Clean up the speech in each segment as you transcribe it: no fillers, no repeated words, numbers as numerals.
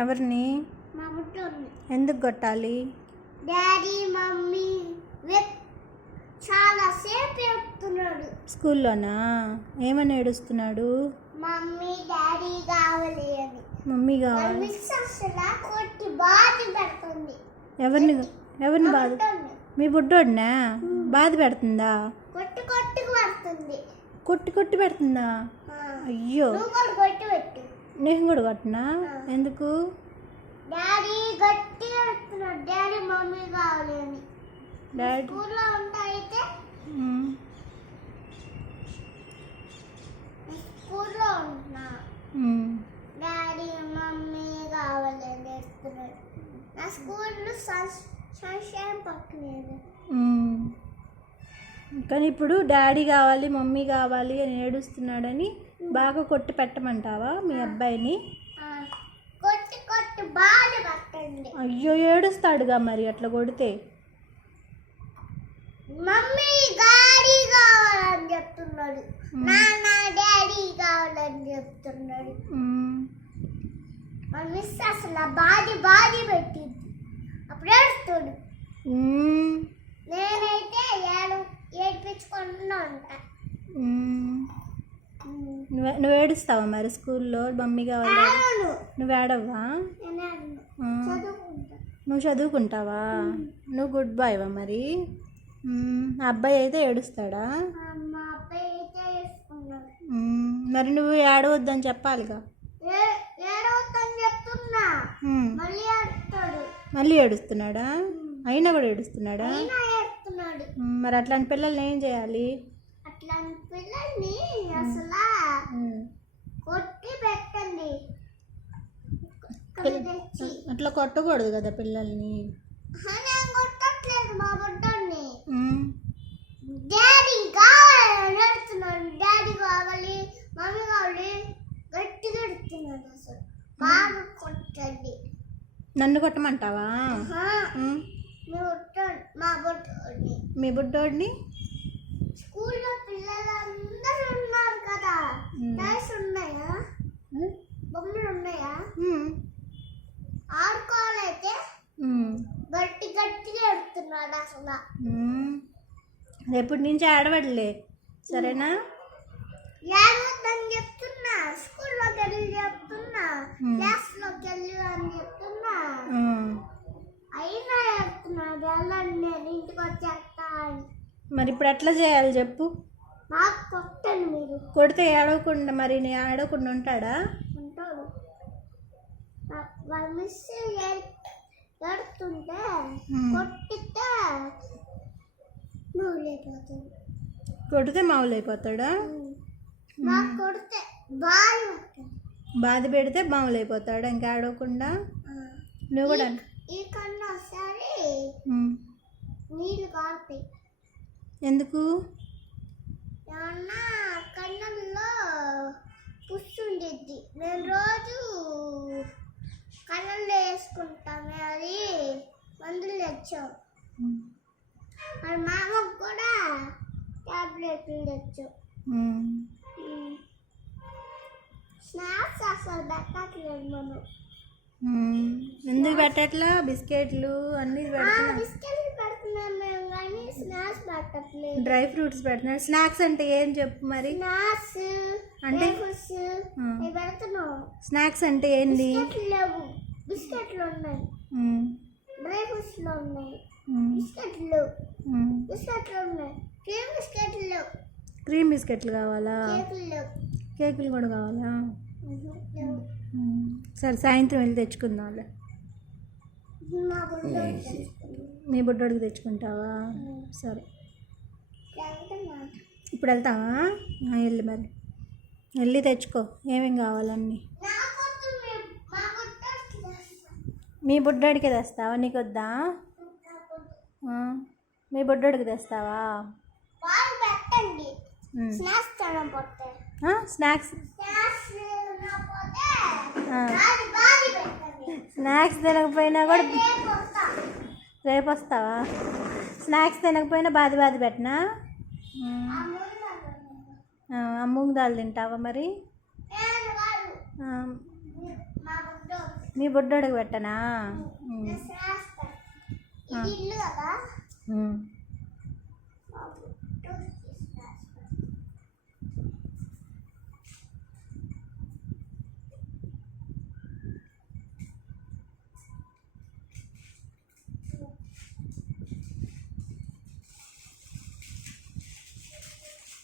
ఎవరిని? మా బుడ్డోడిని. ఎందుకు కొట్టాలి? డాడీ మమ్మీ చాలా సేపు ఏడుస్తున్నాడు. స్కూల్లోనా? ఏమని ఏడుస్తున్నాడు? మమ్మీ డాడీ కావాలి అని. మమ్మీ కావాలి. మిస్ అసలు కొట్టి బాధ పెడుతుంది. ఎవరిని బాధ? మీ బుడ్డోడినా బాధ పెడుతుందా? కొట్టి కొట్టుకు పెడుతుంది. కొట్టి పెడుతుందా? అయ్యో, కొట్టి పెట్టు. నేను కూడా కొట్టనా? ఎందుకు? డాడీ గట్టి పెడుతున్నాడు. డాడీ మమ్మీ కావాలి అని. డాడీ స్కూల్లో ఉంటాయితే స్కూల్లో ఉంటున్నా. డాడీ మమ్మీ కావాలని చెప్తున్నాడు. నా స్కూల్లో సంశయం పక్కలేదు. కానీ ఇప్పుడు డాడీ కావాలి మమ్మీ కావాలి అని ఏడుస్తున్నాడని బాగా కొట్టి పెట్టమంటావా మీ అబ్బాయిని? కొట్టి కొట్టి బాగా పెట్టండి. అయ్యో, ఏడుస్తాడుగా మరి అట్లా కొడితే. మమ్మీ డాడీ కావాలని చెప్తున్నాడు. నాన్న డాడీ కావాలని చెప్తున్నాడు. మా మిస్ అసలు బాధి పెట్టింది. అప్పుడు ఏడుస్తాడు. నేనైతే ఏడిపించుకుంటూ ఉంటా. నువ్వు ఏడుస్తావా మరి స్కూల్లో మమ్మీ కావాలి? నువ్వు ఏడవా? నువ్వు చదువుకుంటావా? నువ్వు గుడ్ బాయ్వా మరి? అబ్బాయి అయితే ఏడుస్తాడా? మరి నువ్వు ఏడవద్దని చెప్పాలిగా. మళ్ళీ ఏడుస్తున్నాడా? అయినా కూడా ఏడుస్తున్నాడా? మరి అట్లాంటి పిల్లల్ని ఏం చేయాలి? అట్లాంటి పిల్లల్ని అసలు కొట్టి పెట్టండి. అట్లా కొట్టకూడదు కదా పిల్లల్ని. కొట్టట్లేదు మా బుడ్డోడిని. డాడీ కావాలి నడుస్తున్నాడు. డాడీ కావాలి మమ్మీ కావాలి గట్టిగా ఎడుతున్నాడు. అసలు బాగా కొట్టండి. నన్ను కొట్టమంటావా? మా బుడ్డోడిని. మీ బుడ్డోడిని? స్కూల్లో పిల్లలందరూ ఉన్నారు కదా, టాయ్స్ ఉన్నాయా? బొమ్మలు ఉన్నాయా? ఆడుకోవాలైతే గట్టిగా ఎడుతున్నాడు అసలు. రేపటి నుంచి ఆడవడలే, సరేనా? ఏడవద్దని చెప్తున్నా. స్కూల్లోకి వెళ్ళి చెప్తున్నా. క్లాస్లోకి వెళ్ళి అని చెప్తున్నా. అయినా చెప్తున్నాడు వెళ్ళండి, నేను ఇంటికి వచ్చేస్తా అని. మరి ఇప్పుడు ఎట్లా చేయాలి చెప్పు? నాకు కొట్టండి మీరు. కొడితే ఏడవకుండా మరి నేను ఏడవకుండా ఉంటాడా? ఉంటాడు. వాళ్ళ మిస్ ఏడుతుంటే కొట్టితే మావులైపోతాడు. కొడితే మావులైపోతాడా? నాకు కొడితే బాధ పెడితే మావులైపోతాడా ఇంకా ఏడవకుండా? నువ్వు కూడా ఈ కన్నా ఒకసారి నీళ్ళు కారుతాయి. ఎందుకు? ఏమన్నా కన్నంలో పుష్టుండిద్ది. నేను రోజు కన్నంలో వేసుకుంటామే, అది మందులు తెచ్చాం. మరి మామకు కూడా ట్యాబ్లెట్లు తెచ్చాం. స్నాక్స్ అసలు పెట్టట్లేదు మనం. ఎందుకు పెట్టట్లా? బిస్కెట్లు అన్నీ బిస్కెట్లు పెడుతున్నాం మేము, కానీ స్నాక్స్ పెట్టట్లేదు. డ్రై ఫ్రూట్స్ పెడుతున్నాడు. స్నాక్స్ అంటే ఏం చెప్పు మరి? స్నాక్స్ అంటే పెడుతున్నాం. స్నాక్స్ అంటే ఏంది? లేవు, బిస్కెట్లు ఉన్నాయి. డ్రై ఫ్రూట్స్ లో ఉన్నాయి. బిస్కెట్లు ఉన్నాయి. క్రీమ్ బిస్కెట్లు కావాలా? కేకులు కూడా కావాలా? సరే, సాయంత్రం వెళ్ళి తెచ్చుకుందాంలే. మీ బుడ్డోడికి తెచ్చుకుంటావా? సరే, ఇప్పుడు వెళ్తావా? వెళ్ళి మరి వెళ్ళి తెచ్చుకో ఏమేమి కావాలన్నీ. మీ బుడ్డోడికి తెస్తావా? నీకు వద్దా? మీ బుడ్డోడికి తెస్తావా? స్నాక్స్ స్నాక్స్ తినకపోయినా కూడా రేపు వస్తావా? స్నాక్స్ తినకపోయినా బాది పెట్టనా? మూంగ్ దాల్ తింటావా మరి? మీ బుడ్డోడికి పెట్టనా? రాస్తా. ఇది ఇల్లు కదా ఉమ్. మా బుడ్డోడికి రాస్తా.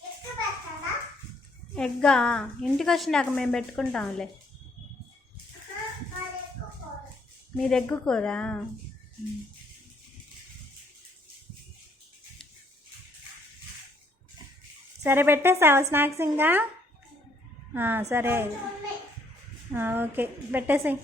ఎక్కడ పెట్టాలా? ఎగ్గా ఇంటికి వచ్చినాక మేము పెట్టుకుంటాంలే. అది ఎక్కువ మీది ఎగ్గు కూర. సరే పెట్టేసావా స్నాక్స్ ఇంకా? సరే ఉన్నాయి. ఓకే పెట్టేసాయి.